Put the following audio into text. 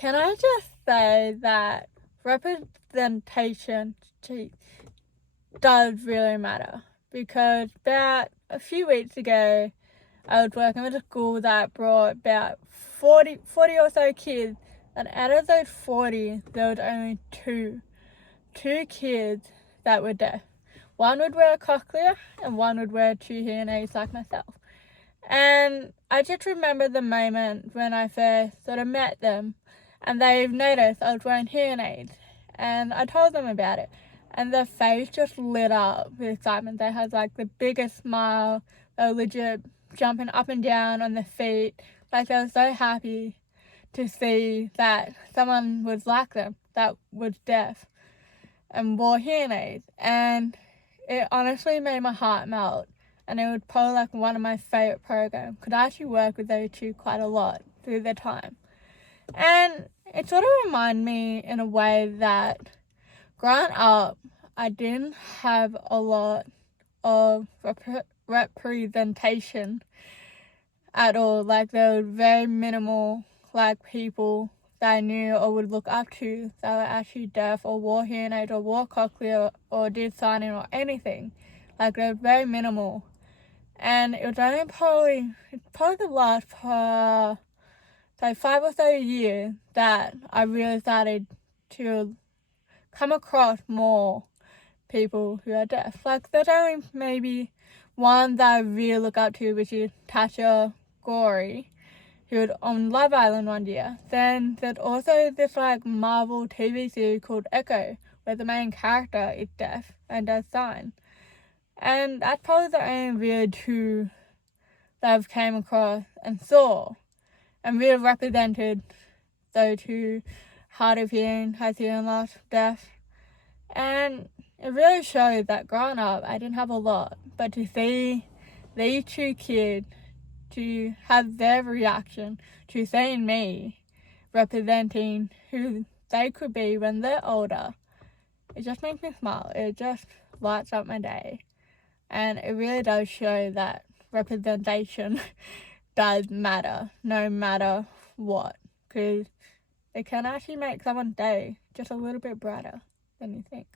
Can I just say that representation does really matter? Because about a few weeks ago, I was working with a school that brought about 40 or so kids, and out of those 40, there was only two kids that were deaf. One would wear a cochlear and one would wear two hearing aids like myself. And I just remember the moment when I first sort of met them and they've noticed I was wearing hearing aids, and I told them about it, and their face just lit up with excitement. They had like the biggest smile. They were legit jumping up and down on their feet. Like they were so happy to see that someone was like them, that was deaf and wore hearing aids. And it honestly made my heart melt. And it was probably like one of my favourite programs, because I actually work with those two quite a lot through their time. And it sort of reminded me in a way that growing up, I didn't have a lot of representation at all. Like there were very minimal like people that I knew or would look up to that were actually deaf or wore hearing aids or wore cochlear or did signing or anything. Like they were very minimal. And it was only probably the last like 5 or so years that I really started to come across more people who are deaf. Like there's only maybe one that I really look up to, which is Tasha Gorey, who was on Love Island one year. Then there's also this like Marvel TV series called Echo, where the main character is deaf and does sign. And that's probably the only really two that I've came across and saw and really represented those who hard of hearing, has hearing loss, deaf. And it really showed that growing up, I didn't have a lot, but to see these two kids, to have their reaction to seeing me representing who they could be when they're older, it just makes me smile. It just lights up my day. And it really does show that representation does matter, no matter what, because it can actually make someone's day just a little bit brighter than you think.